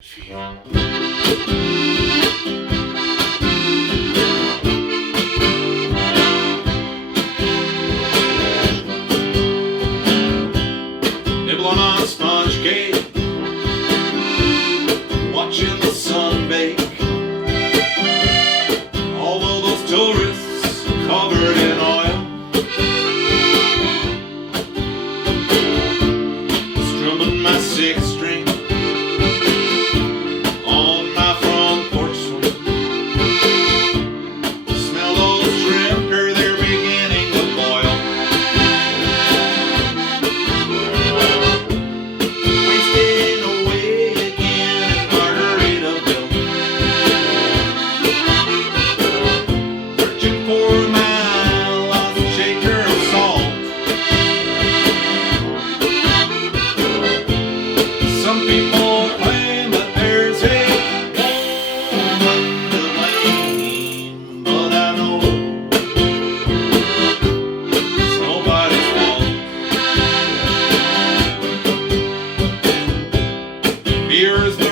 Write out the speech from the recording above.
Nibbling on a sponge cake, watching the sun bake. All of those tourists covered in oil, strumming my sixth string on my front porch swing. Smell those shrimp, they're beginning to boil. Wasting away again in Margaritaville, searching for my lost shaker of salt. Some people claim that there's a woman to blame, but I know it's nobody's fault. Beer is the